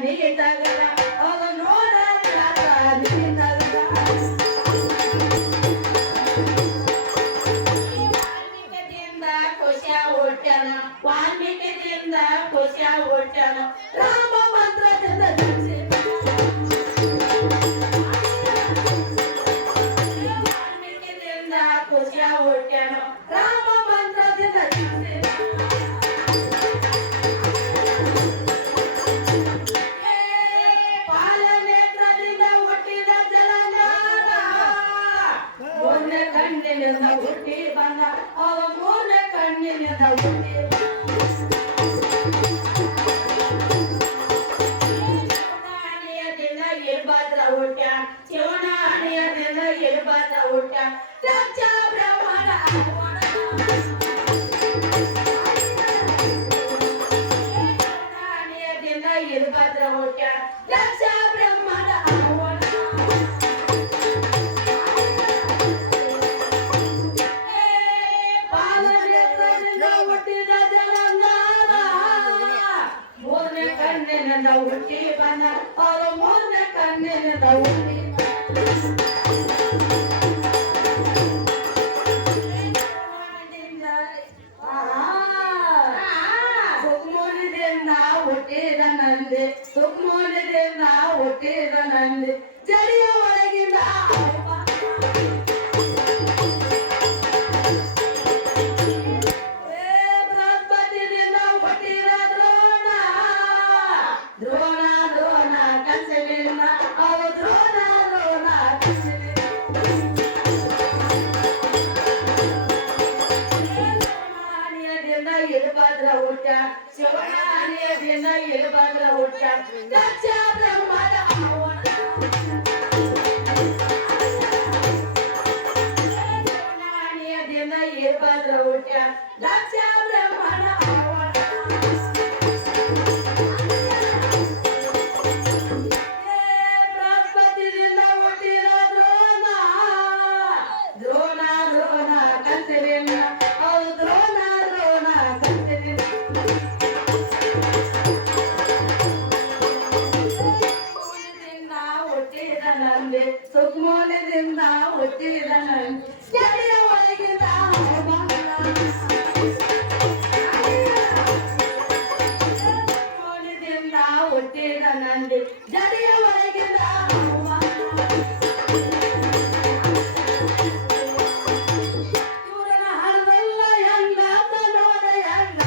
ನೀ ತಗದ ಅವ ನೋಡ ನೀ ತಗದ ವಾಲ್ಮೀಕದಿಂದ ಕುಶ ಹುಟ್ಟ್ಯಾನ ವಾಲ್ಮೀಕದಿಂದ ಕುಶ ಹುಟ್ಟ್ಯಾನ ರಾಮ ಮಂತ್ರದಿಂದ ವಾಲ್ಮೀಕದಿಂದ ಕುಶ ಹುಟ್ಟ್ಯಾನ ರಾಮ ಮಂತ್ರದಿಂದ ಕಣ್ಣಿನಿಂದ ಹುಟ್ಟಿ ಬಂದ ಅವ ಮೂರನೇ ಕಣ್ಣಿನಿಂದ ಹುಟ್ಟಿ ಶಿವನಾಣಿಯದಿಂದ ಇರ್ಬಾದ್ರ ಹುಟ್ಟ್ಯ ಶಿವನಾಣಿಯದಿಂದ ಇರ್ಬಾದ್ರ ಹುಟ್ಟ್ಯ ದಕ್ಷ ಬ್ರಹ್ಮನ ಶಿವನಾಣಿಯದಿಂದ ಇರ್ಬಾದ್ರ ಹುಟ್ಟ್ಯ ದಕ್ಷ ಬ್ರಹ್ಮನ ಕಣ್ಣಿನಿಂದ ಹುಟ್ಟಿ ಬಂದ ಅವರು ಮೂರನೇ ಕಣ್ಣಿನಿಂದ ಹುಟ್ಟಿ ಸುಕ್ಮೋನಿದಿಂದ ಹುಟ್ಟಿದ ನಂದಿ ಸುಕ್ಮೋನಿದಿಂದ ಹುಟ್ಟಿದ ನಂದಿ ಜಡಿಯ ಒಳಗಿಂದ ದ್ರೋಣ ದ್ರೋಣ ಕನಸಲಿನ ಅವ ದ್ರೋಣ ದ್ರೋಣ ಶಿವನಾಣಿಯದಿಂದ ಇರ್ಬಾದ್ರ ಹುಟ್ಟ ಶಿವನಾಣಿಯದಿಂದ ಇರ್ಬಾದ್ರ ಹುಟ್ಟ ದಕ್ಷ ಬ್ರಹ್ಮದ ಶಿವನಾಣಿಯದಿಂದ ಇರ್ಬಾದ್ರ ಹುಟ್ಟ ದಕ್ಷ ಬ್ರಹ್ಮನ ಸುಕ್ಮೋನದಿಂದ ಹುಟ್ಟಿದ ನಂದಿ ಜಡಿಯ ಒಳಗಿಂದ ಸುಕ್ಮೋನದಿಂದ ಹುಟ್ಟಿದ ನಂದಿ ಜಡಿಯ ಒಳಗಿಂದ ಇವರನ ಹರದಲ್ಲ ಹೆಂಗ ನೋಡ ಹೆಂಗ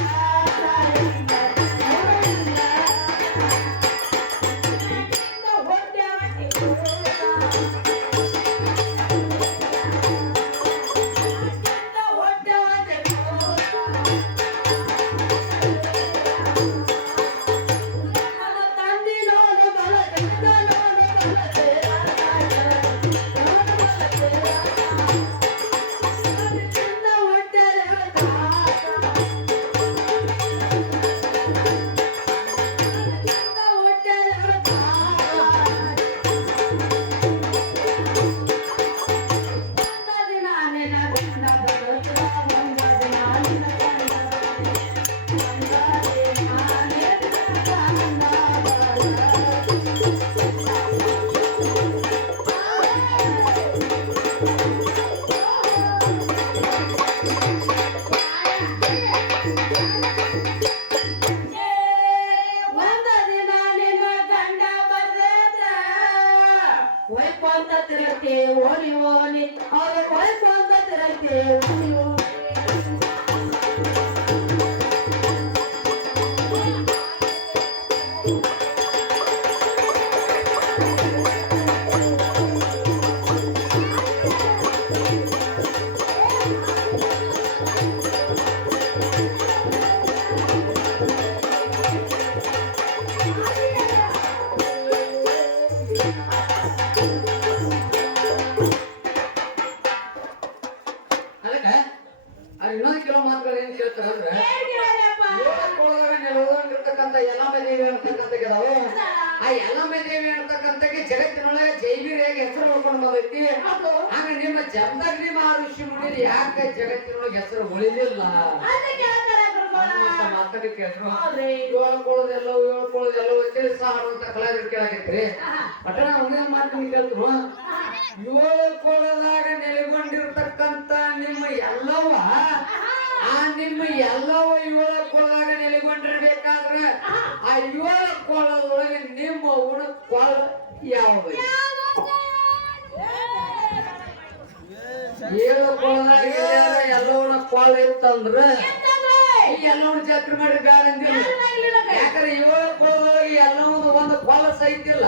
ವೈಕೊಂತ ತಿರಕ್ಕೆ ಓಡಿ ಓಡಿ ಅವರ ವೈಕೊಂತ ತಿರಕ್ಕೆ ಓಡಿ ಓಡಿ ಇನ್ನೊಂದು ಕೆಲವು ಮಾತುಗಳು ಏನ್ ಕೇಳ್ತಾರೆ ಅಂದ್ರೆ ನೆಲವಾಗಿರ್ತಕ್ಕಂಥ ಯಲ್ಲಮ್ಮ ದೇವಿ ಅಂತಕ್ಕಂಥ ಕೆಲವು ಆ ಯಲ್ಲಮ್ಮ ದೇವಿ ಅಂತಕ್ಕಂಥಕ್ಕೆ ಜಗತ್ತಿನೊಳಗೆ ಜೈವೀರಿಯಾಗಿ ಹೆಸರು ಉಳ್ಕೊಂಡು ಬಂದೈತಿ. ಆಗ ನಿಮ್ಮ ಜಮದಗ್ನಿ ಮಹರ್ಷಿ ಮುನಿದು ಯಾಕೆ ಜಗತ್ತಿನೊಳಗೆ ಹೆಸರು ಉಳಿದಿಲ್ಲ ಮಾತ್ರ ಕಡೆ ಕೇಳಿದ್ರು ಹೌದ್ರಿ. ಹೇಳ್ಕೊಳ್ಳೋದೆಲ್ಲೋ ಅಂತೇಳಿ ಸಾಡುವಂತ ಕಲಾವಿದ್ರು ಕೇಳಾಕೈತ್ರಿ ಪಟ್ಟಣ ಒಂದೇ ಮಾತು ಕೇಳ್ತು ಹೇಳ್ಕೊಳ್ಳೋದಾಗ ನೆಲೆಗೊಂಡಿರ್ತಕ್ಕಂತ ನಿಮ್ಮ ಎಲ್ಲವ ಆ ನಿಮ್ಮ ಎಲ್ಲವ ಹೇಳ್ಕೊಳ್ಳೋದಾಗ ನೆಲೆಗೊಂಡಿರ್ಬೇಕಾದ್ರೆ ಆ ಹೇಳ್ಕೊಳ್ಳೋದ್ರೊಳಗೆ ನಿಮ್ಮ ಉಣ ಕೊಳ ಯಾವುದು ಹೇಳ್ಕೊಳ್ಳೋದಾಗ ಎಲ್ಲವನ್ನ ಕೊಳ ಇತ್ತಂದ್ರ ಈ ಎಲ್ಲವನ್ನ ಜಾತ್ರೆ ಮಾಡಿ ಬ್ಯಾಡ ಅಂದಿಲ್ಲ ಯಾಕಂದ್ರೆ ಹೇಳ್ಕೊಳ್ಳೋದ್ರೊಳಗೆ ಎಲ್ಲವನ್ನ ಒಂದು ಕೊಳ ಸಹಿತಿಲ್ಲ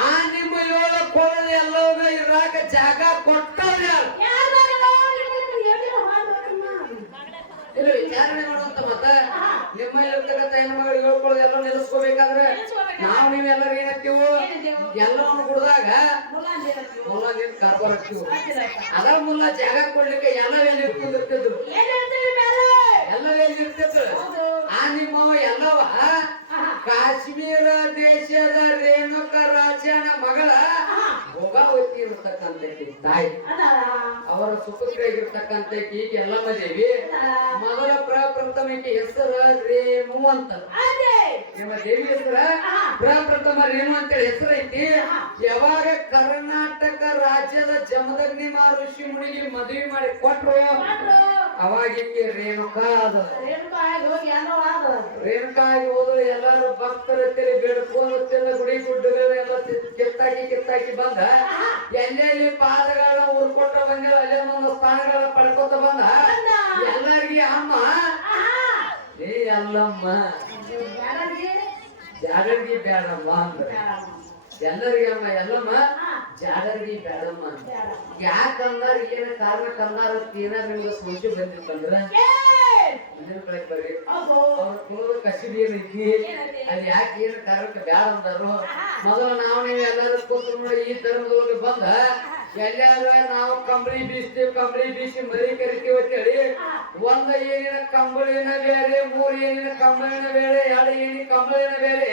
ಆ ನಿಮ್ಮ ಹೇಳ್ಕೊಳ್ಳೋದು ಎಲ್ಲವನ್ನ ಇರಾಕ ಜಾಗ ಕೊಟ್ಟವ್ರು ಯಾರು ಇಲ್ಲ ವಿಚಾರಣೆ ಮಾಡುವಂತ ಮತ್ತ ನಿಮ್ಮಲ್ಲಿ ಇರ್ತಕ್ಕಂಥ ಹೆಣ್ಮಗಳು ಹೇಳ್ಕೊಳ್ಳೋದು ಎಲ್ಲ ನಿಲ್ಲಿಸ್ಕೋಬೇಕಾದ್ರೆ ನಾವು ನೀವೆಲ್ಲರೂ ಏನಂತೀವು ಎಲ್ಲವನ್ನು ಕುಡ್ದಾಗ ಮುಲ್ಲ ನೀರು ಕರ್ಕೊಂಡು ಹಾಕ್ತಿವು ಅದ ಮುಲ್ಲ ಜಾಗ ಕೊಡ್ಲಿಕ್ಕೆ ಎಲ್ಲವೇನು ಇಟ್ಕೊಂಡಿರ್ತಿದ್ರು ಎಲ್ಲವೇನು ಇರ್ತಿದ್ರು ಆ ನಿಮ್ಮವ ಎಲ್ಲವ ಕಾಶ್ಮೀರ ದೇಶದ ರೇಣುಕ ರಾಜನ ಮಗಳ ಭೋಗಾವತಿ ಇರ್ತಕ್ಕಂಥ ತಾಯಿ ಅವರ ಸುಪುತ್ರಿಯಾಗಿರ್ತಕ್ಕಂಥ ಈಗ ಎಲ್ಲಮ್ಮ ದೇವಿ ಮೊದಲ ಪ್ರಪ್ರಥಮಕ್ಕೆ ಹೆಸರ ರೇಣು ಅಂತ ನಿಮ್ಮ ದೇವಿ ಹೆಸರ ಪ್ರಪ್ರಥಮ ರೇಣು ಅಂತೇಳಿ ಹೆಸರು ಐತಿ ಯಾವಾಗ ಕರ್ನಾಟಕ ರಾಜ್ಯದ ಜಮದಗ್ನಿ ಋಷಿ ಮುನಿಗೆ ಮದುವೆ ಮಾಡಿ ಕೊಟ್ರು ಅವಾಗಿಕ್ಕೆ ರೇಣುಕಾ ಅದ ರೇಣುಕಾ ಆಗಿ ಹೋದ್ರು ಎಲ್ಲಾರು ಭಕ್ತರತ್ತೇಳಿ ಬೇಡ್ಕೊಂಡ ಗುಡಿ ಗುಡ್ಡಗಳೆಲ್ಲ ಕಿತ್ತಾಕಿ ಬಂದ ಎಲ್ಲೆಲ್ಲಿ ಪಾದಗಳ ಊರ್ಕೊಟ್ಟ ಬಂದಿಲ್ಲ ಅಲ್ಲೇ ಒಂದು ಸ್ಥಾನಗಳ ಪಡ್ಕೊತ ಬಂದ ಎಲ್ಲರಿಗೆ ಅಮ್ಮ ಏ ಅಲ್ಲಮ್ಮ ಜಾಡರ್ಗಿ ಬೇಡಮ್ಮ ಅಂದ್ರ ಎಲ್ಲರಿಗೆ ಅಮ್ಮ ಎಲ್ಲಮ್ಮ ಜಾಡರ್ಗಿ ಬೇಡಮ್ಮ ಅಂತ ಯಾಕಂದಾರ ಏನ ಕಾರಣ ಕಂದಾರ ಏನ ನಿಮ್ಗೆ ಸೋಚಿ ಬಂದಿತ್ತಂದ್ರ ಮುಂದಿನ ಕಡೆಗೆ ಬರ್ರಿ ಅವ್ರ ಕುಲದ ಕಸಿಬಿ ಏನೈತಿ ಅಲ್ಲಿ ಯಾಕೆ ಏನ ಕಾರಣಕ್ಕೆ ಬ್ಯಾಡ ಅಂದಾರು ಮೊದಲು ನಾವು ನೀವು ಎಲ್ಲಾರು ಕೂತು ನೋಡಿ ಈ ಧರ್ಮದೊಳಗೆ ಬಂದ ಎಲ್ಲಾರ ನಾವು ಕಂಬಳಿ ಬೀಸಿ ಮರಿ ಕರಿತೀವಿ ಅಂತೇಳಿ ಒಂದ ಏನಿನ ಕಂಬಳಿನ ಬೇರೆ ಮೂರ್ ಏನಿನ ಕಂಬಳಿನ ಬೇರೆ ಎರಡು ಏನಿ ಕಂಬಳಿನ ಬೇರೆ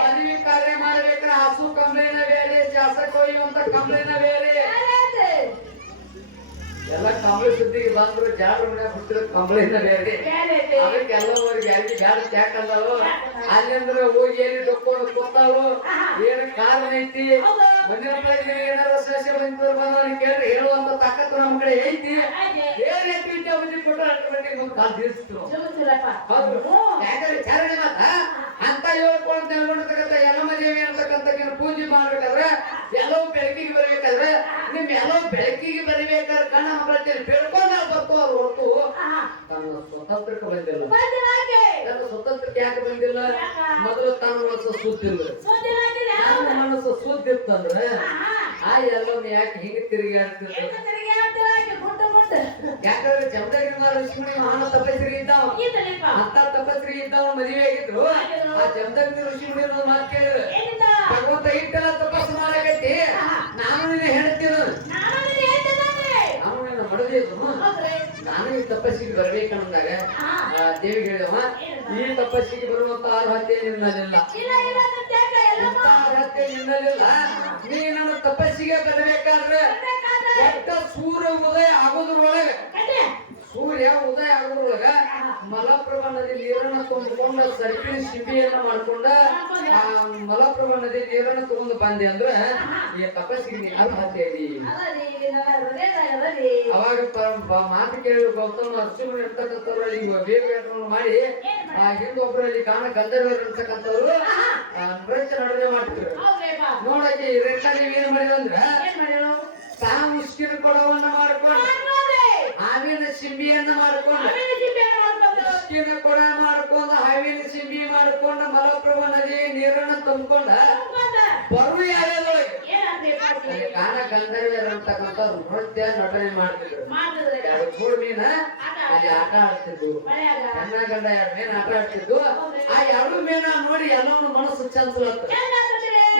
ಮದುವೆ ಕಾರ್ಯ ಮಾಡ್ಬೇಕಾದ್ರೆ ಹಸು ಕಂಬಳಿನ ಬೇರೆ ಜಾಸಕ ಒಯ್ಯುವಂತ ಕಂಬಳಿನ ಬೇರೆ ಎಲ್ಲ ಕಂಬಳಿ ಸುದ್ದಿಗೆ ಬಂದ್ರು ಜಾಡ್ರ ಮನ್ಯಾಗ ಬಿಟ್ಟಿರೋ ಕಂಬಳಿನ ಬೇರೆ ಅದಕ್ಕೆ ಎಲ್ಲವರಿಗೆ ಯಾರಿಗೆ ಬ್ಯಾಡ ಯಾಕಂದವು ಅಲ್ಲಿಂದ್ರ ಹೋಗಿ ಏನಿ ಡೊಕ್ಕೊಂಡು ಕೂತಾವು ಏನ ಕಾರಣ ಐತಿ ಮುಂದಿನ ಬೆಳಗ್ಗೆ ಏನಾರ ಸಸ್ಯ ಬಂದವ್ರು ಕೇಳ್ರಿ ಹೇಳುವಂತ ತಾಕತ್ತು ನಮ್ಮ ಕಡೆ ಐತಿ ಏನ್ ಐತಿ ವಿದ್ಯಾ ಬುದ್ಧಿ ಕೊಟ್ಟರೆ ಆಟೋಮೆಟಿಕ್ ಮುಂದೆ ಕಾಲ್ ತೀರಿಸ್ತು ಹೌದು ಯಾಕಂದ್ರೆ ಚಾರಣೆ ಮಾತ ಅಂತ ಹೇಳ್ಕೊಂಡು ನೆಲ್ಕೊಂಡಿರ್ತಕ್ಕಂಥ ಯಲ್ಲಮ್ಮ ದೇವಿ ಅಂತಕ್ಕಂಥ ಪೂಜೆ ಮಾಡ್ಬೇಕಾದ್ರೆ ಎಲ್ಲವೂ ಬೆಳಕಿಗೆ ಬರ್ಬೇಕಾದ್ರೆ ನಿಮ್ ಎಲ್ಲವೂ ಬೆಳಕಿಗೆ ಬರಬೇಕಾದ್ರೆ ಕಣ್ಣ ಮಕ್ಕಳಲ್ಲಿ ಬೆಳ್ಕೊಂಡು ನಾವು ಬರ್ಕೋರು ಹೊರತು ತನ್ನ ಸ್ವತಂತ್ರಕ್ಕೆ ಬಂದಿಲ್ಲ ತನ್ನ ಸ್ವತಂತ್ರಕ್ಕೆ ಯಾಕೆ ಬಂದಿಲ್ಲ ಮೊದಲು ತನ್ನ ಮನಸ್ಸು ಸುದ್ದಿಲ್ಲ ತನ್ನ ಮನಸ್ಸು ಸುದ್ದಿತ್ತಂದ್ರೆ ಆ ಎಲ್ಲವನ್ನ ಯಾಕೆ ಹಿಂಗೆ ತಿರುಗಾಡ್ತಿದ್ರು ಯಾಕಂದ್ರೆ ಜಮದಗ್ನಿ ಋಷಿಮುನಿ ಮಹಾನ ತಪಸ್ರಿ ಇದ್ದಾವ ಅಂತ ತಪಸ್ರಿ ಇದ್ದವ ಮದುವೆ ಆಗಿದ್ರು ಆ ಜಮದಗ್ನಿ ಋಷಿಮುನಿ ಅನ್ನೋದು ಮಾತು ಕೇಳಿದ್ರು ಭಗವಂತ ಇಟ್ಟೆಲ್ಲ ತಪಸ್ಸು ಮಾಡಕತ್ತಿ ನಾನು ನಿನ್ನ ಹೇಳ್ತೀನಿ ನಾವು ನಿನ್ನ ಮಡದಿದ್ದು ನಾನು ಈ ತಪಸ್ಸಿಗೆ ಬರ್ಬೇಕಂದಾಗ ದೇವಿಗೆ ಹೇಳಿದವ ಈ ತಪಸ್ಸಿಗೆ ಬರುವಂತ ಅರ್ಹತೆ ನಿನ್ನಲ್ಲಿಲ್ಲ ಇಂಥ ಅರ್ಹತೆ ನಿನ್ನಲ್ಲಿಲ್ಲ ನೀ ನನ್ನ ತಪಸ್ಸಿಗೆ ಬರಬೇಕಾದ್ರೆ ಒಟ್ಟ ಸೂರ್ಯ ಉದಯ ಆಗೋದ್ರೊಳಗೆ ಸೂರ್ಯ ಉದಯ ಆಗೋದ್ರೊಳಗ ಮಲಪ್ರಭಾ ನದಿ ನೀರನ್ನ ತುಂಬಿಕೊಂಡ ಸರಕಿನ ಶಿಬಿಯನ್ನ ಮಾಡ್ಕೊಂಡ ಆ ಮಲಪ್ರಭಾ ನದಿ ನೀರನ್ನ ತಗೊಂಡು ಬಂದೆ ಅಂದ್ರೆ ಈ ತಪಸ್ಸಿಗೆ ನೀ ಅರ್ಹತೆ ಇದಿ ಅವಾಗ ಮಾತು ಕೇಳಿ ಗೌತಮ ಅರ್ಜುನ ಇರ್ತಕ್ಕಂಥವ್ರಲ್ಲಿ ವೇದಗಳನ್ನು ಮಾಡಿ ಆ ಹಿಂದೊಬ್ಬರಲ್ಲಿ ಕಾಣ ಗಂಧರ್ವರು ಇರ್ತಕ್ಕಂಥವ್ರು ನೃತ್ಯ ನಡುವೆ ಮಾಡ್ತಿದ್ರು ನೋಡಕ್ಕೆ ರೇಖಾ ನೀವೇನ್ ಮಾಡಿದ್ರು ಅಂದ್ರ ತಾವು ಮುಷ್ಕಿನ ಕೊಡವನ್ನ ಮಾಡ್ಕೊಂಡು ಹಾವಿನ ಸಿಂಬಿಯನ್ನ ಮಾಡ್ಕೊಂಡು ಮುಷ್ಕಿನ ಕೊಡ ಮಾಡ್ಕೊಂಡು ಹಾವಿನ ಸಿಂಬಿ ಮಾಡ್ಕೊಂಡು ಮಲಪ್ರಭಾ ನದಿ ನೀರನ್ನ ತುಂಬಿಕೊಂಡ ಬರು ಯಾವ್ಯಾವ್ದೊಳಗೆ ಕಾಣ ಗಂಧರ್ವರು ಅಂತಕ್ಕಂಥ ನೃತ್ಯ ನಟನೆ ಮಾಡ್ತಿದ್ರು ಎರಡು ಮೂರು ಮೀನ ಅಲ್ಲಿ ಆಟ ಆಡ್ತಿದ್ವು ಹೆಣ್ಣ ಗಂಡ ಎರಡು ಮೀನ ಆಟ ಆಡ್ತಿದ್ವು ಆ ಎರಡು ಮೀನ ನೋಡಿ ಎಲ್ಲವನ್ನು ಮನಸ್ಸು ಚಂಚಲ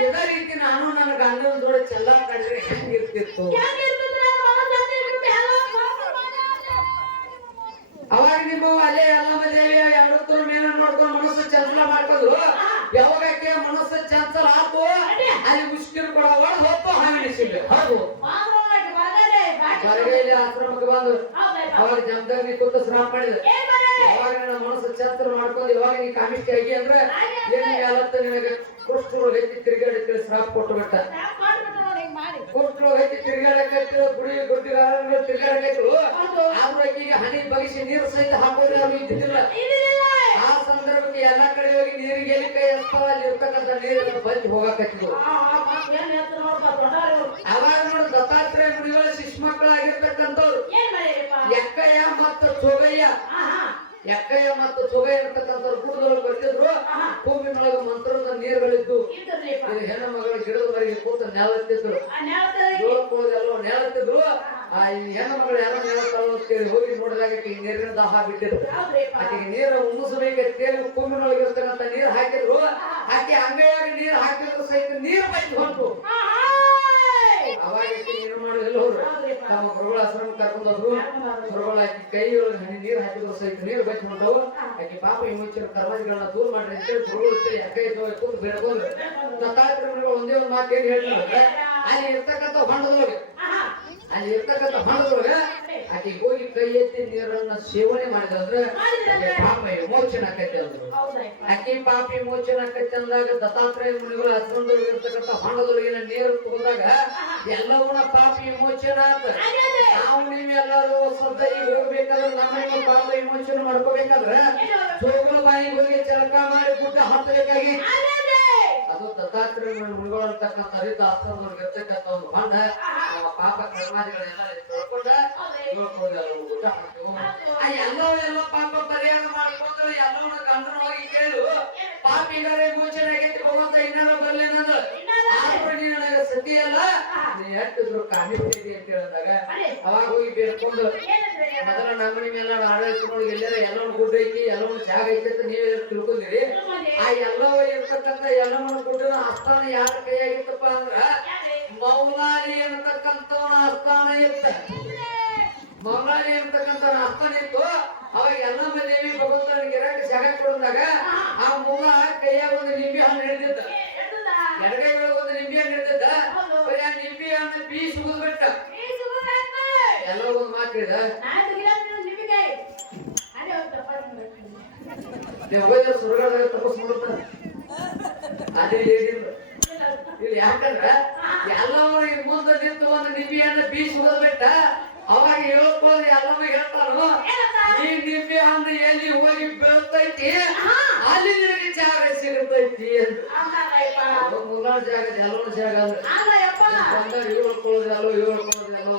ಇದೇ ರೀತಿ ನಾನು ನನ್ನ ಗಂಡನ ಜೋಡಿ ಚೆಲ್ಲಾಟ ಆಡಿದ್ರೆ ಹೆಂಗಿರ್ತಿತ್ತು ಅವಾಗ ನಿಮ್ಮ ಅಲ್ಲೇ ಯಲ್ಲಮ್ಮ ದೇವಿಯ ಎರಡು ತೂರು ಮೀನ ನೋಡ್ಕೊಂಡು ಮನಸ್ಸು ಚಂಚಲ ಮಾಡ್ಕೊಂಡು ಯಾವಾಗಕ್ಕೆ ಮನಸ್ಸು ಚಂಚಲ ಆತು ಅಲ್ಲಿ ಮುಷ್ಕಿನ ಕೊಡ ಹೊಡೆದು ಹೊತ್ತು ಹಾವಿನ ಸಿಗ್ಲಿ ಹೌದು ಹೊರಗೈಲಿ ಆಶ್ರಮಕ್ಕೆ ಬಂದ ಬಂದು ಅವಾಗ ಜಮದಾಗ ನೀ ಕೂತು ಶ್ರಾಪ್ ಮಾಡಿದ ಅವಾಗ ನನ್ನ ಮನಸ್ಸು ಛತ್ರ ಮಾಡ್ಕೊಂಡು ಇವಾಗ ನೀ ಕಾಮಿಷ್ಟಿ ಆಗಿ ಅಂದ್ರೆ ಏನ್ ಯಾವತ್ತ ನಿನಗೆ ಕುಷ್ಠರು ಹೆಚ್ಚಿ ತಿರುಗಾಡಿ ಶ್ರಾಪ್ ಕೊಟ್ಟು ಬಿಟ್ಟ ಕುಷ್ಠರು ಹೆಚ್ಚಿ ತಿರುಗಾಡಕತ್ತಿರೋ ಗುಡಿ ಗುಡ್ಡಿಗಾರರು ತಿರುಗಾಡಕೈತರು ಆದ್ರೂ ಆಕಿಗೆ ಹನಿ ಬಗಿಸಿ ನೀರು ಸಹಿತ ಹಾಕೋದ್ರೆ ಅವ್ರು ಇದ್ದಿದ್ದಿಲ್ಲ ಆ ಸಂದರ್ಭಕ್ಕೆ ಎಲ್ಲಾ ಕಡೆ ಹೋಗಿ ನೀರಿಗೆ ಎಲ್ಲಿ ಕೈ ಎಸ್ತಾವ ಅಲ್ಲಿ ಇರ್ತಕ್ಕಂಥ ನೀರನ್ನು ಬಂದು ಹೋಗಾಕತ್ತಿದ್ರು ಅವಾಗ ನೋಡಿ ದತ್ತಾತ್ರೇಯ ಮುನಿಗಳ ಶಿಶು ಮಕ್ಕಳಾಗಿರ್ತಕ್ಕಂಥವ್ರು ಎಕ್ಕಯ್ಯ ಮತ್ತು ಚೋಗಯ್ಯ ಎಕ್ಕಯ್ಯ ಮತ್ತು ಚೋಗಯ್ಯ ಇರ್ತಕ್ಕಂಥವ್ರು ಕುಟದೊಳಗೆ ಬರ್ತಿದ್ರು ಭೂಮಿನೊಳಗೆ ಮಂತ್ರದ ನೀರುಗಳಿದ್ದು ಇದು ಹೆಣ್ಣು ಮಗಳ ಗಿಡದ ಮರಿಗೆ ಕೂತ ನೆಲತ್ತಿದ್ರು ಎಲ್ಲ ನೆಲತ್ತಿದ್ರು ಆ ಹೆಣ್ಣು ಮಗಳು ಯಾರೋ ನೆಲತ್ತಾಳು ಅಂತೇಳಿ ಹೋಗಿ ನೋಡಿದಾಗ ನೀರಿನ ದಾಹ ಬಿಟ್ಟಿದ್ರು ಆಕೆಗೆ ನೀರು ಉಮ್ಮಿಸಬೇಕಂತೇಳಿ ಭೂಮಿನೊಳಗೆ ಇರ್ತಕ್ಕಂಥ ನೀರು ಹಾಕಿದ್ರು ಆಕೆ ಅಂಗೈಯಾಗಿ ನೀರು ಹಾಕಿದ್ರು ಸಹಿತ ನೀರು ಬಂದು ಹೊಂಟು ಅವಾಗ ಏನು ಮಾಡಿಲ್ಲ ಹೋದ್ರು ತಮ್ಮ ಗುರುಗಳ ಆಶ್ರಮ ಕರ್ಕೊಂಡು ಹೋದ್ರು ಗುರುಗಳ ಆಕಿ ಕೈ ಹನಿ ನೀರು ಹಾಕಿದ್ರು ಸಹಿತ ನೀರು ಬಚ್ಚಿ ಹೊಂಟವು ಆಕೆ ಪಾಪ ವಿಮೋಚನ ಕರ್ಮಗಳನ್ನ ದೂರ ಮಾಡ್ರಿ ಅಂತೇಳಿ ಗುರುಗಳು ಎಕ್ಕೈ ಕೂತು ಬೇಡ್ಕೊಂಡ್ರು ದತ್ತಾತ್ರೇಯರು ಒಂದೇ ಒಂದು ಮಾತು ಏನ್ ಹೇಳ್ತಾರೆ ಅಲ್ಲಿ ಇರ್ತಕ್ಕಂಥ ಹೊಂಡದೊಳಗೆ ಆಕೆ ಹೋಗಿ ಕೈ ಎತ್ತಿ ನೀರನ್ನ ಸೇವನೆ ಮಾಡಿದ್ರೆ ಪಾಪ ವಿಮೋಚನ ಆಕೈತಿ ಅಂದ್ರು ಆಕೆ ಪಾಪ ವಿಮೋಚನ ಆಕೈತಿ ಅಂದಾಗ ದತ್ತಾತ್ರೇಯ ಮುನಿಗಳ ಆಶ್ರಮದೊಳಗೆ ಇರ್ತಕ್ಕಂಥ ಹೊಂಡದೊಳಗಿನ ನೀರು ತಗೊಂಡಾಗ ಎಲ್ಲವನ್ನ ಪಾಪ ವಿಮೋಚನ ಆತ ನಾವು ನೀವೆಲ್ಲರೂ ಸದ್ದ ಈಗ ಹೋಗ್ಬೇಕಾದ್ರೆ ನಮ್ಮ ಪಾಪ ವಿಮೋಚನೆ ಮಾಡ್ಕೋಬೇಕಾದ್ರೆ ಜೋಗುಳ ಬಾಯಿಗೆ ಹೋಗಿ ಚಳಕ ಮಾಡಿ ಗುಡ್ಡ ಹತ್ತಬೇಕಾಗಿ ಅದು ದತ್ತಾತ್ರೇಯ ಮುನಿಗಳು ಅಂತಕ್ಕಂಥ ಹರಿತ ಆಶ್ರಮದೊಳಗೆ ಇರ್ತಕ್ಕಂಥ ಒಂದು ಹೊಂಡ ಪಾಪ ಕರ್ಮಾದಿಗಳೆಲ್ಲ ತಿಳ್ಕೊಂಡ ಗುಡ್ಡ ಹಾಕ್ತೇವೆ ಎಲ್ಲೋ ಪಾಪ ಪರಿಹಾರ ಮಾಡ್ಕೊಂಡು ಎಲ್ಲವನ್ನ ಗಂಡನ ಹೋಗಿ ಕೇಳು ಪಾಪಿಗಾರೆ ವಿಮೋಚನೆ ಆಗೈತಿ ಭಗವಂತ ಇನ್ನಾರ ಬರ್ಲಿ ನಾನು ಆದ್ರೆ ನೀ ನನಗೆ ಸತಿ ಅಲ್ಲ ನೀ ಎಟ್ಟಿದ್ರು ಕಾಮಿಸ್ತಿ ಅಂತ ಹೇಳಿದಾಗ ಅವಾಗ ಹೋಗಿ ಬೇಡ್ಕೊಂಡು ಮೊದಲ ನಮ್ಮನಿ ಮೇಲೆ ಆಡಳಿತ ನೋಡಿ ಎಲ್ಲಾರ ಎಲ್ಲವನ್ನ ಗುಡ್ಡ ಐತಿ ಎಲ್ಲವನ್ನ ಜಾಗ ಐತಿ ಅಂತ ನೀವೇ ತಿಳ್ಕೊಂಡಿರಿ ಆ ಎಲ್ಲವ ಇರ್ತಕ್ಕಂಥ ಎಲ್ಲವನ್ನ ಗುಡ್ಡನ ಆಸ್ಥಾನ ಯಾರ ಕೈಯಾಗಿತ್ತಪ್ಪ ಅಂದ್ರ ಮೌಲಾಲಿ ಅಂತಕ್ಕಂಥವನ ಆಸ್ಥಾನ ಇತ್ತ ಮೌಲಾಲಿ ಅಂತಕ್ಕಂಥವನ ಆಸ್ಥಾನ ಇತ್ತು ಅವಾಗ ಎಲ್ಲಮ್ಮ ದೇವಿ ಭಗವಂತನ ಗಿರಾಕಿ ಜಾಗ ಕೊಡಿದಾಗ ಆ ಮೂಲ ಕೈಯಾಗ ಒಂದು ನಿಂಬೆ ಹಣ್ಣು ಹಿಡಿದಿದ್ದ ಎಡಗೈ ಒಳಗೆ ಒಂದು ನಿಂಬೆ ಹಣ್ಣು ಹಿಡಿದಿದ್ದ ಬರೀ ಆ ನಿಂಬೆ ಹಣ್ಣು ಬೀಸ್ ಉಗಿದ್ ಬಿಟ್ಟ ಎಲ್ಲ ಒಂದು ಮಾತು ಹೇಳಿದ ಸುರಗಾದಾಗ ತಪಸ್ ಮಾಡುತ್ತ ಅದೇ ಹೇಳಿದ್ರು ಇಲ್ಲಿ ಯಾಕಂದ್ರ ಎಲ್ಲವೂ ಮುಂದೆ ನಿಂತು ಒಂದು ನಿಂಬೆಯನ್ನ ಬೀಸ್ ಉಗಿದ್ ಬಿಟ್ಟ ಅವಾಗ ಹೇಳ್ಕೊಂಡು ಎಲ್ಲಮ್ಮ ಹೇಳ್ತಾನು ಈ ನಿಂಬೆ ಹಣ್ಣು ಎಲ್ಲಿ ಹೋಗಿ ಬೀಳ್ತೈತಿ ಅಲ್ಲಿ ನಿನಗೆ ಜಾಗ ಸಿಗುತ್ತೈತಿ ಅಂತ ಮುಂಗಾಳ ಜಾಗ ಎಲ್ಲವೂ ಜಾಗ ಅಂದ್ರೆ ಹೇಳ್ಕೊಳ್ಳೋದು ಎಲ್ಲೋ ಹೇಳ್ಕೊಳ್ಳೋದು ಎಲ್ಲೋ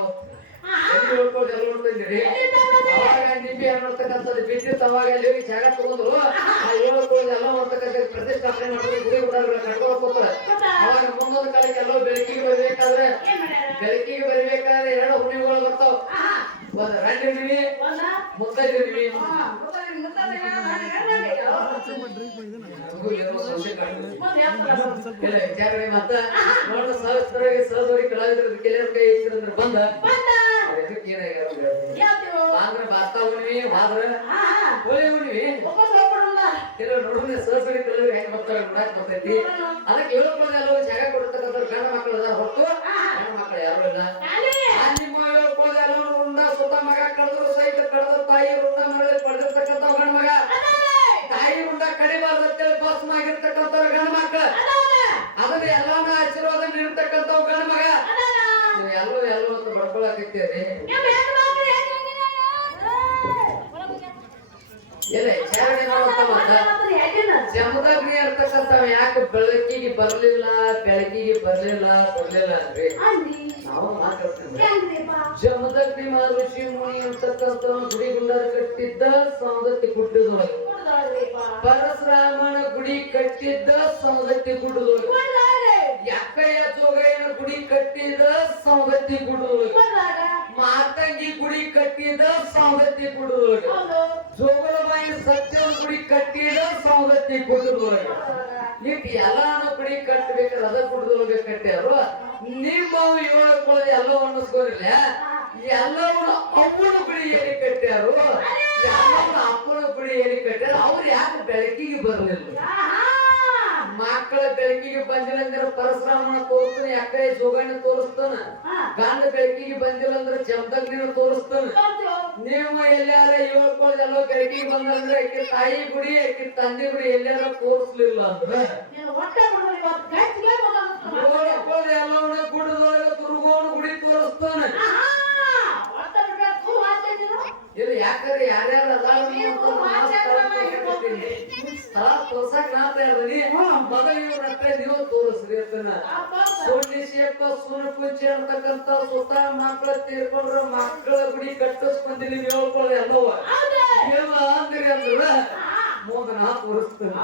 ಹೇಳ್ಕೊಂಡ್ರಿ ಅವಾಗ ನಿಂಬೆ ಹಣ್ಣು ಅಂತಕ್ಕಂಥದ್ದು ಬಿದ್ದಿತ್ತು ಅವಾಗ ಅಲ್ಲಿ ಹೋಗಿ ಜಾಗ ತಗೊಂಡ್ರು ಆ ಹೇಳ್ಕೊಳ್ಳೋದು ಎಲ್ಲ ಅಂತಕ್ಕಂಥ ಪ್ರತಿಷ್ಠಾಪನೆ ಮಾಡೋದು ಗುಡಿ ಗುಡಗಳು ಕಟ್ಕೊಂಡು ಹೋಗ್ತಾರೆ ಅವಾಗ ಮುಂದೊಂದು ಕಾಲಕ್ಕೆ ಎಲ್ಲೋ ಬೆಳಕಿಗೆ ಬರ್ಬೇಕಾದ್ರೆ ಎರಡು ಹುಣ್ಣಿಮೆಗಳು ಬರ್ತಾವ ಒಂದು ರಂಡಿ ಹುಣ್ಣಿಮೆ ಮುತ್ತೈದು ಹುಣ್ಣಿಮೆ ವಿಚಾರಣೆ ಮತ್ತ ನೋಡ ಸಹಜವಾಗಿ ಕಲಾವಿದ್ರ ಕೆಲವ್ರ ಕೈ ಇಟ್ಟಿರಂದ್ರೆ ಬಂದ ಆಂಧ್ರ ಬಾರ್ತಾ ಹುಣ್ಣಿಮೆ ಆದ್ರ ಹೋಳಿ ಹುಣ್ಣಿಮೆ ಕೆಲವು ನೋಡಿದ್ರೆ ಸಹಜವಾಗಿ ಕಲಾವಿದ್ರು ಹೆಂಗ್ ಬರ್ತಾರೆ ನೋಡಕ್ ಬರ್ತೈತಿ ಅದಕ್ಕೆ ಹೇಳ್ಕೊಳ್ಳೋದೆಲ್ಲ ಜಾಗ ಕೊಡ್ತಕ್ಕಂಥ ಗಂಡ ಮಕ್ಕಳು ಅದಾರ ಹೊರತು ಹೆಣ್ಣು ಮಕ್ಕಳು ಯಾರು ಇಲ್ಲ ನಿಮ್ಮ ಹೇಳ್ಕೊಳ್ಳೋದೆಲ್ಲ ರುಂಡ ಸುತ್ತ ಮಗ ಕಳೆದ್ರು ಸಹಿತ ಕಳೆದ ತಾಯಿ ರುಂಡ ಮರಳಿ ಪಡೆದಿರ್ತಕ್ಕಂಥ ಗಂಡ ಮಗ ತಾಯಿ ರುಂಡ ಕಡಿಬಾರ್ದಂತೇಳಿ ಭಸ್ಮ ಆಗಿರ್ತಕ್ಕಂಥವ್ರ ಗಂಡ ಮಕ್ಕಳು ಅದನ್ನ ಎಲ್ಲವನ್ನ ಆಶೀರ್ವಾದ ನೀಡ್ತಕ್ಕಂಥ ಗಂಡ ಮಗ ಎಲ್ಲೋ ಅಂತ ಬಡ್ಕೊಳಕತ್ತೀರಿ ಇಲ್ಲ ವಿಚಾರಣೆ ಮಾಡುತ್ತವ ಜಮದಗ್ನಿ ಇರ್ತಕ್ಕಂಥವ ಯಾಕೆ ಬೆಳಕಿಗೆ ಬರ್ಲಿಲ್ಲ ಅಂದ್ರೆ ನಾವು ಮಾತಾಡ್ತೀವಿ ಜಮದಗ್ನಿ ಋಷಿ ಮುನಿ ಅಂತಕ್ಕಂಥವ ಗುಡಿ ಗುಂಡಾರ ಕಟ್ಟಿದ್ದ ಸೌದತ್ತಿ ಗುಡ್ಡದೊಳಗೆ ಪರಶುರಾಮನ ಗುಡಿ ಕಟ್ಟಿದ್ದ ಸೌದತ್ತಿ ಗುಡ್ಡದೊಳಗೆ ಎಕ್ಕಯ್ಯ ಜೋಗಯ್ಯನ ಗುಡಿ ಕಟ್ಟಿದ ಸೌದತ್ತಿ ಗುಡ್ಡದೊಳಗೆ ಮಾತಂಗಿ ಗುಡಿ ಕಟ್ಟಿದ ಸೌದತ್ತಿ ಗುಡ್ಡದೊಳಗೆ ಜೋಗಲಬಾಯಿ ಸತ್ಯನ ಗುಡಿ ಕಟ್ಟಿದ ಸೌದತ್ತಿ ಗುಡ್ಡದೊಳಗೆ ಇಟ್ಟು ಎಲ್ಲಾನು ಗುಡಿ ಕಟ್ಟಬೇಕಾದ್ರೆ ಅದ ಗುಡ್ಡದೊಳಗೆ ಕಟ್ಟ್ಯಾರು ನಿಮ್ಮ ಹೇಳ್ಕೊಳ್ಳೋದು ಎಲ್ಲವೂ ಅನ್ನಿಸ್ಕೋದಿಲ್ಲ ಎಲ್ಲವನ್ನ ಅಮ್ಮನ ಗುಡಿ ಏನಿ ಕಟ್ಟ್ಯಾರು ಎಲ್ಲವನ್ನ ಅಪ್ಪನ ಗುಡಿ ಏನಿ ಕಟ್ಟ್ಯಾರು ಅವ್ರು ಯಾಕೆ ಬೆಳಕಿಗೆ ಬರಲಿಲ್ಲ ಮಕ್ಕಳ ಬೆಳಕಿಗೆ ಬೆಳಕಿಗೆ ಬಂದಿಲ್ಲ ಅಂದ್ರೆ ಪರಶುರಾಮನ ತೋರಿಸ್ತಾನೆ, ಅಕ್ಕೈ ಜೋಗಣ್ಣ ತೋರಿಸ್ತಾನ. ಗಂಡ ಬೆಳಕಿಗೆ ಬಂದಿಲ್ಲ ಅಂದ್ರೆ ಜಮದಗ್ನಿನ ತೋರಿಸ್ತಾನ. ನೀವು ಎಲ್ಲಾರ ಹೇಳ್ಕೊಳ್ಳಿ ಎಲ್ಲೋ ಬೆಳಕಿಗೆ ಬಂದಂದ್ರೆ ಆಕಿ ತಾಯಿ ಗುಡಿ ಆಕಿ ತಂದೆ ಗುಡಿ ಎಲ್ಲಾರ ತೋರಿಸ್ಲಿಲ್ಲ ಅಂದ್ರೆ ಎಲ್ಲವನ್ನ ಗುಡದೊಳಗ ದುರ್ಗೋಣ ಗುಡಿ ತೋರಿಸ್ತಾನ. ಇದು ಯಾಕಂದ್ರೆ ಯಾರ್ಯಾರು ಸ್ಥಳ ತೋರ್ಸಕ್ ನಾ ತಯಾರಿ ಮಗ ಇವ್ರ ಹತ್ರ ನೀವು ತೋರಿಸ್ರಿ ಅಂತನ. ಸೋಣಿಶೇಪ ಸುರಪುಂಚಿ ಅಂತಕ್ಕಂತ ಸ್ವತಃ ಮಕ್ಕಳ ತೀರ್ಕೊಂಡ್ರ ಮಕ್ಕಳ ಗುಡಿ ಕಟ್ಟಿಸ್ಕೊಂದಿನಿ ಹೇಳ್ಕೊಳ್ಳಿ ಎಲ್ಲವ ಅಂದ್ರಿ ಅಂದ್ರ ಮೋದ ನಾ ತೋರಿಸ್ತೇನೆ.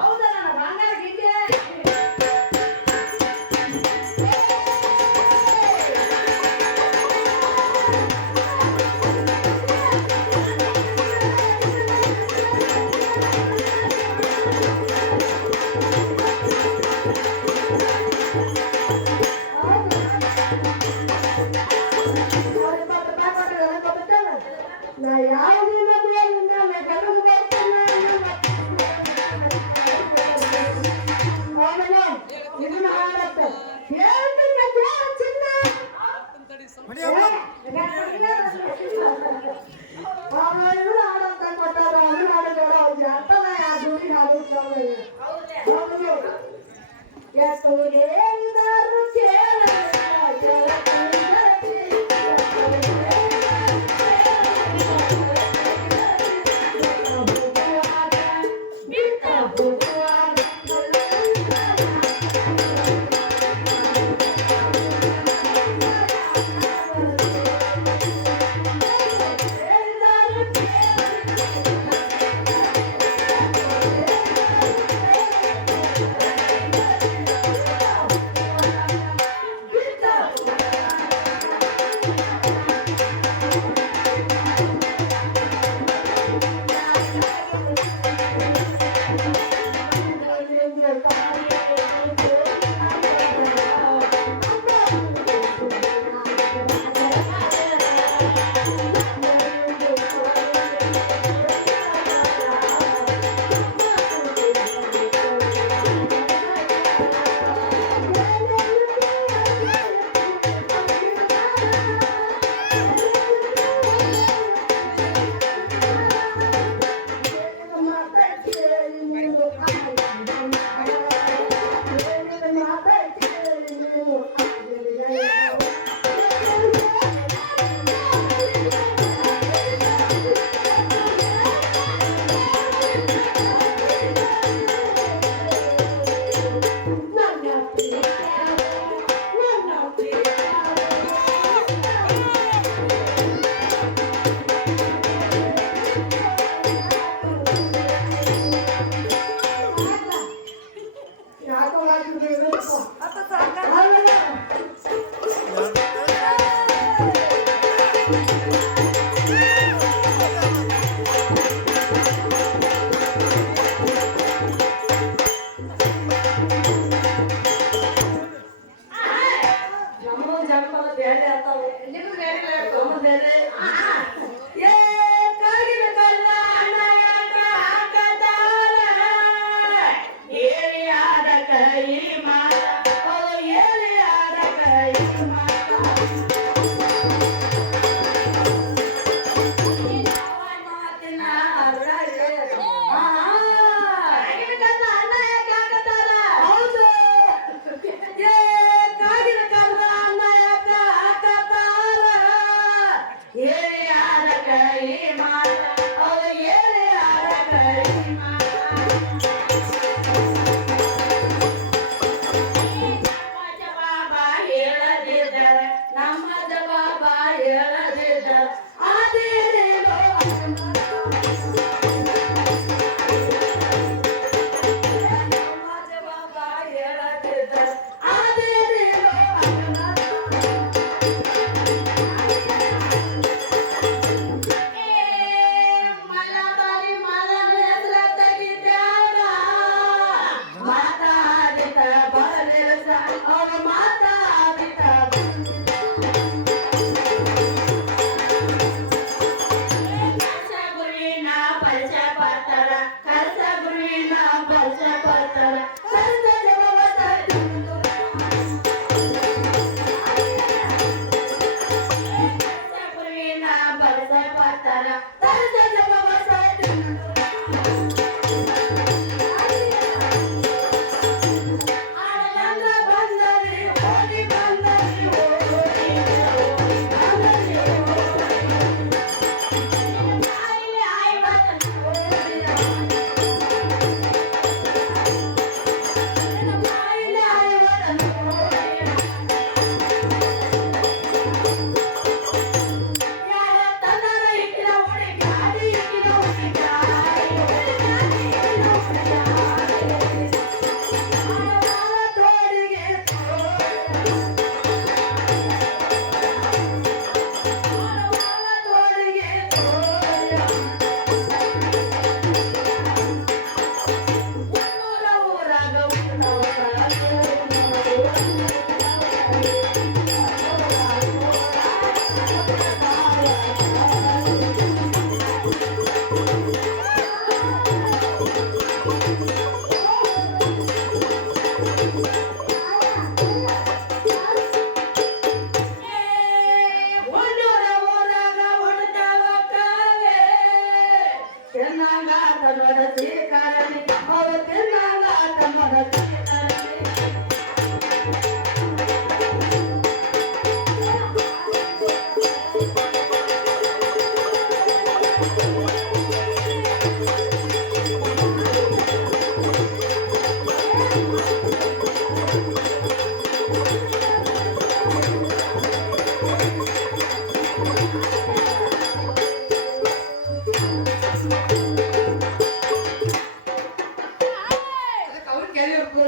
ಅದಕ್ಕೆ ಅವ್ರು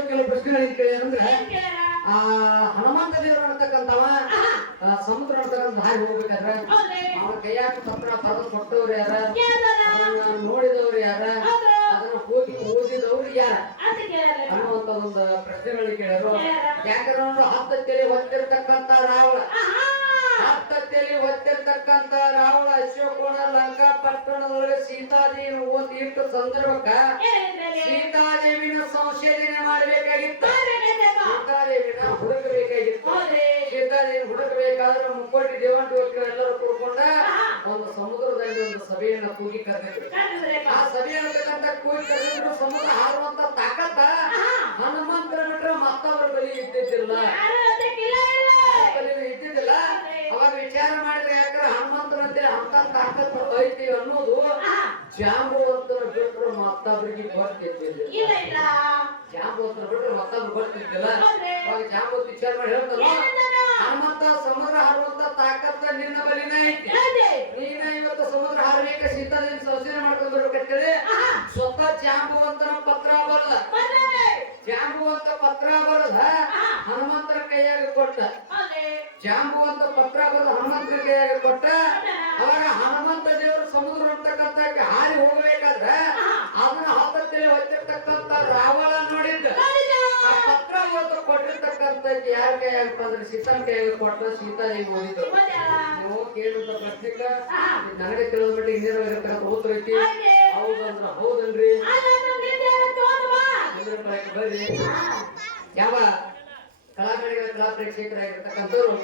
ಕೆಲವು ಪ್ರಶ್ನೆಗಳು ಕೇಳಿದ್ರೆ ಆ ಹನುಮಂತ ದೇವರು ಅಂತಕ್ಕಂಥವ ಸಮುದ್ರ ಅಂತಕ್ಕಂಥ ಹಾಗೆ ಹೋಗ್ಬೇಕಾದ್ರೆ ಅವ್ರ ಕೈಯಾಗ ಪತ್ರ ಪರದ ಕೊಟ್ಟವ್ರು ಯಾರ ಅದನ್ನ ನೋಡಿದವ್ರು ಯಾರ ಅದನ್ನ ಹೋಗಿ ಓದಿದವ್ರು ಯಾರ ಅನ್ನುವಂತ ಒಂದು ಪ್ರಶ್ನೆಗಳಿಗೆ ಕೇಳರು ಯಾಕಂದ್ರೆ ಅವರು 10 ತಲೆ ಹೊತ್ತಿರ್ತಕ್ಕಂಥ ರಾವಣ 10 ತಲೆ ಹೊತ್ತಿರ್ತಕ್ಕಂಥ ರಾವಣ ಅಶೋಕೋಣ ಲಂಕಾ ಪಟ್ಟಣದೊಳಗೆ ಸೀತಾದೇವಿನ ಓದಿ ಇಟ್ಟು ಸಂದರ್ಭಕ್ಕ ಸೀತಾದೇವಿನ ಸಂಶೋಧನೆ ಮಾಡಬೇಕಾಗಿತ್ತು ಸೀತಾದೇವಿನ ಹುಡುಕಬೇಕಾಗಿತ್ತು ಸೀತಾದೇವಿ ಹುಡುಕಬೇಕಾದ್ರೆ ಮುಕ್ಕೋಟಿ ದೇವಂಟಿ ಎಲ್ಲರೂ ಕೂಡ್ಕೊಂಡ ಒಂದು ಸಮುದ್ರದಲ್ಲಿ ಒಂದು ಸಭೆಯನ್ನ ಕೂಗಿ ಕರೆದಿದ್ರು ಆ ಸಭೆಯನ್ನ ಕೂಗಿ ಕರೆದಿದ್ರು ಸಮುದ್ರ ಹಾರುವಂತ ತಾಕತ್ತ ಹನುಮಂತರ ಬಿಟ್ರೆ ಮತ್ತೊಬ್ಬರ ಬಲಿ ಇದ್ದಿದ್ದಿಲ್ಲ ಇದ್ದಿದ್ದಿಲ್ಲ ಅವಾಗ ವಿಚಾರ ಮಾಡಿದ್ರೆ ಯಾಕಂದ್ರೆ ಹನುಮಂತರಂತೆ ಅಂತ ತಾಕತ್ತು ಐತಿ ಅನ್ನೋದು ಜಾಂಬುವಂತರ ಬಿಟ್ರೆ ಮತ್ತೊಬ್ಬರಿಗೆ ಬರ್ತಿದ್ದಿಲ್ಲ ಜಾಂಬುವಂತರ ಬಿಟ್ರೆ ಮತ್ತೊಬ್ರು ಬರ್ತಿದ್ದಿಲ್ಲ ಅವಾಗ ಜಾಂಬುವಂತ ವಿಚಾರ ಮಾಡಿ ಹೇಳ್ತಾರ ಹನುಮಂತ ಸಮುದ್ರ ಹಾರುವಂತ ತಾಕತ್ತ ನಿನ್ನ ಬಲಿನ ಐತಿ ನೀನ ಇವತ್ತು ಸಮುದ್ರ ಹಾರಬೇಕ ಸೀತಾದೇವಿ ಸಂಶೋಧನೆ ಮಾಡ್ಕೊಂಡು ಬರ್ಬೇಕಂತೇಳಿ ಸ್ವತಃ ಜಾಂಬುವಂತನ ಪತ್ರ ಬರಲ್ಲ ಜಾಂಬುವಂತ ಪತ್ರ ಬರದ ಹನುಮಂತರ ಕೈಯಾಗ ಕೊಟ್ಟ ಜಾಂಬುವಂತ ಪತ್ರ ಬರೆದು ಹನುಮಂತರ ಕೈಯಾಗ ಕೊಟ್ಟ ಅವಾಗ ಹನುಮಂತ ದೇವರು ಸಮುದ್ರ ಅಂತಕ್ಕಂಥ ಹಾರಿ ಹೋಗ್ಬೇಕಾದ್ರೆ ಅದನ್ನ 10 ತಲೆ ಹೊತ್ತಿರ್ತಕ್ಕಂಥ ರಾವಣ ನೋಡಿದ್ದ ಆ ಪತ್ರ ಬರೆದು ಕೊಟ್ಟಿರ್ತಕ್ಕಂಥ ಯಾರ ಕೈಯಾಗ ಅಂದ್ರೆ ಸೀತನ ಕೈಯಾಗ ಕೊಟ್ಟ ಸೀತಾದೇವಿ ಓದಿದ್ರು ನೀವು ಕೇಳುವಂತ ಪ್ರಶ್ನೆಗ ನನಗೆ ತಿಳಿದ ಮಟ್ಟಿಗೆ ಇನ್ನೇನ ಉತ್ತರ ಐತಿ ಹೌದಂದ್ರ ಹೌದನ್ರಿ ಬರ್ರಿ ಯಾವ ಕಲಾಕಾರಿಗಳ ಕಲಾ ಪ್ರೇಕ್ಷಕರಾಗಿರ್ತಕ್ಕಂಥವ್ರು